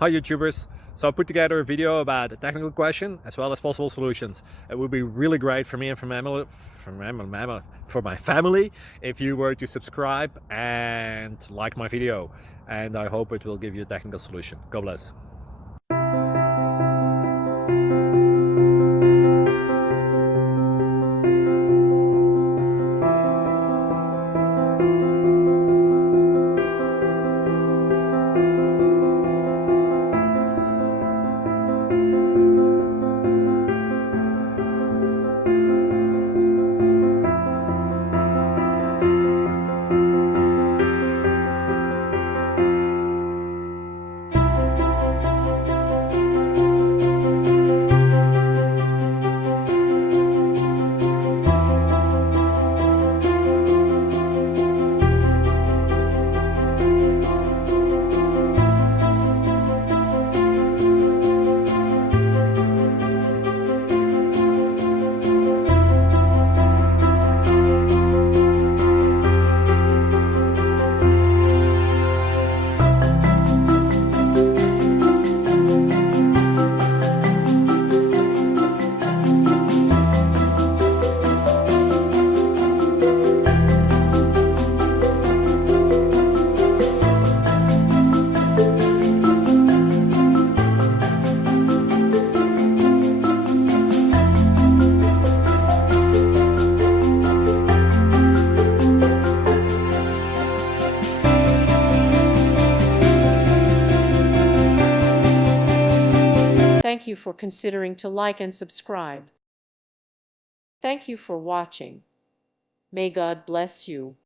Hi YouTubers! So I put together a video about a technical question as well as possible solutions. It would be really great for me and for my family if you were to subscribe and like my video, and I hope it will give you a technical solution. God bless. Thank you for considering to like and subscribe. Thank you for watching. May God bless you.